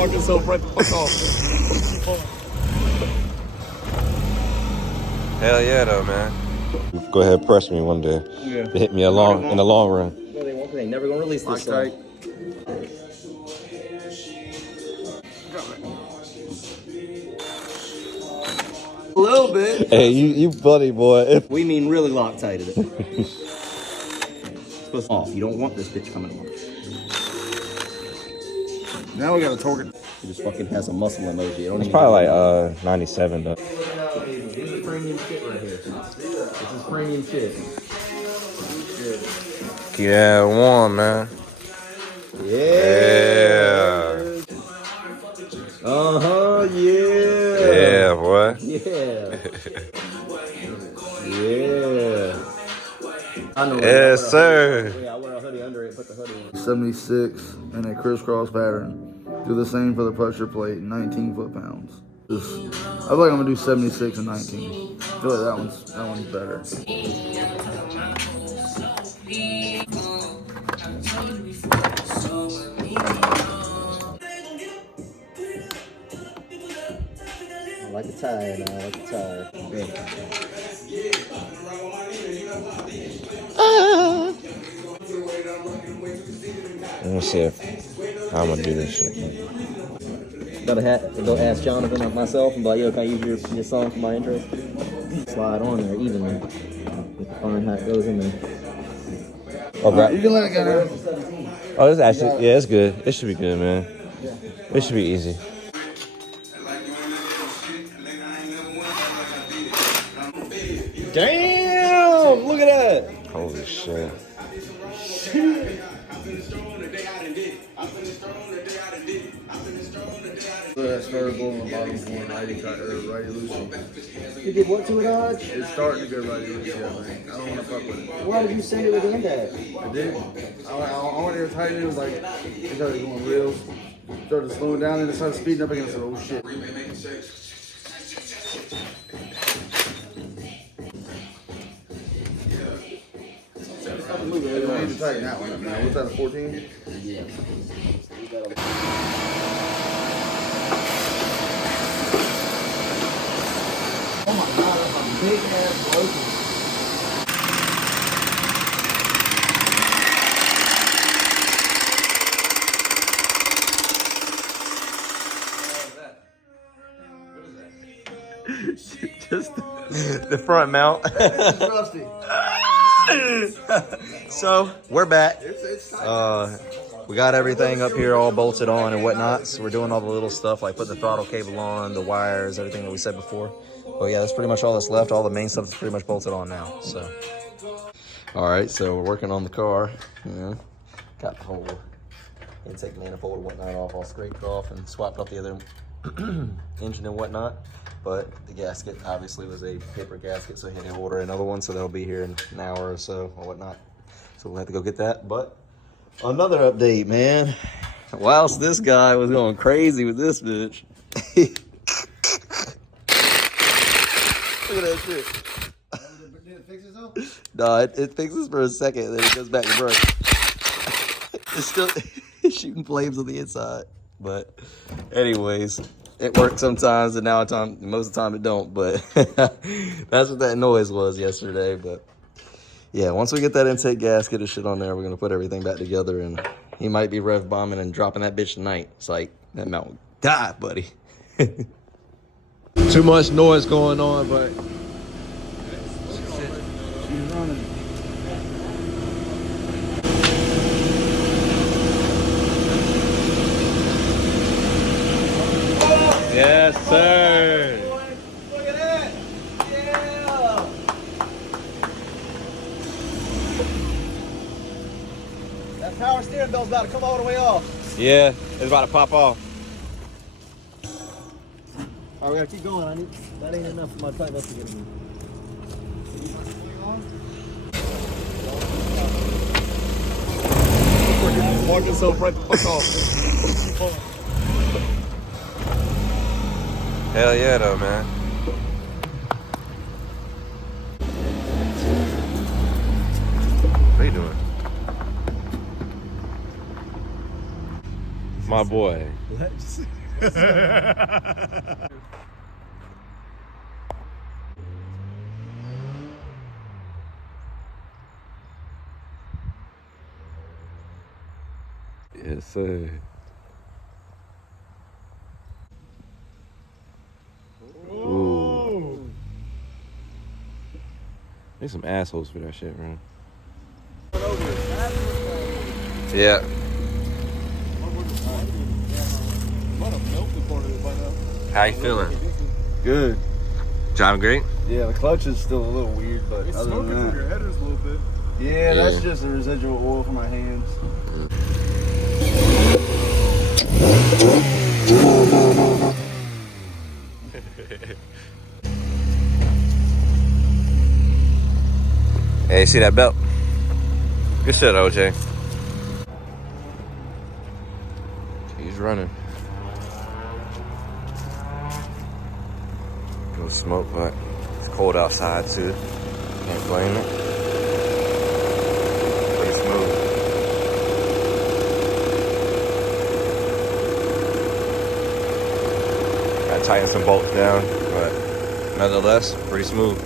Mark yourself right the fuck off. Hell yeah, though, man. Go ahead, press me one day. Yeah. They hit me in the long run. No, they won't. They never gonna release this song. A little bit. Hey, you buddy boy. We mean really Loctite it. Supposed to off. You don't want this bitch coming off. Now we gotta torque it. It just fucking has a muscle emoji. It's probably like 97 though. This is premium shit right here. This is premium shit. Yeah, one man. Yeah. Yeah. Yeah, boy. Yeah. Yeah. I know. Yes, sir. Yeah, I wear a hoodie under it. Put the hoodie in. 76 in a crisscross pattern. Do the same for the pressure plate, 19 foot-pounds. I feel like I'm gonna do 76 and 19. I feel like that one's better. I like a tire now. I like a tire. Let me see how I'm gonna do this shit. Gotta go ask Jonathan and myself and be like, yo, can I use your song for my intro? Slide on there evenly. Find how it goes in there. Oh, God. You can let it go now. Oh, it's actually, yeah, it's good. It should be good, man. It should be easy. Damn! Look at that! Holy shit. That started blowing the bottom going righty loosey. You did what to it, Dodge? It's starting to go righty loosey, I think. I don't want to fuck with it. Why did you send it with the end at? I did. I went there tight and it was like, it started going real. Started slowing down and it started speeding up again. I said, oh shit. We need to tighten that one up now. What's that, a 14? Yeah. Oh my god, that's a big ass broken. Just the front mount. It's rusty. So we're back. We got everything up here all bolted on and whatnot. So we're doing all the little stuff like putting the throttle cable on, the wires, everything that we said before. But yeah, that's pretty much all that's left. All the main stuff is pretty much bolted on now. So, all right. So we're working on the car. You know, got the whole intake manifold and whatnot all scraped off and swapped out the other engine and whatnot. But the gasket obviously was a paper gasket, so I had to order another one. So that'll be here in an hour or so or whatnot. So we'll have to go get that. But another update, man. Whilst this guy was going crazy with this bitch. Look at that shit. Did it fix itself? No, it fixes for a second, and then it goes back to burn. It's still shooting flames on the inside. But anyways, it works sometimes, and now most of the time it don't. But that's what that noise was yesterday. But yeah, once we get that intake gasket and shit on there, we're gonna put everything back together, and he might be rev bombing and dropping that bitch tonight. It's like that mount will die, buddy. Too much noise going on, but She's running. yes, sir. Look at that! Yeah! That power steering belt's about to come all the way off. Yeah, it's about to pop off. All right, we gotta keep going. That ain't enough for my tight left to get me. Mark yourself right the fuck off. Hell yeah, though, man. What are you doing? My boy. Let's. Yes, sir. Ooh. There's some assholes for that shit, man. Yeah. How you feeling? Good. Driving great? Yeah, the clutch is still a little weird, but It's other smoking than from that, your headers a little bit. yeah, that's just the residual oil from my hands. Hey, see that belt? Good shit, OJ. He's running. No smoke, but it's cold outside too. Can't blame it. Pretty smooth. Gotta tighten some bolts down, but nonetheless, pretty smooth.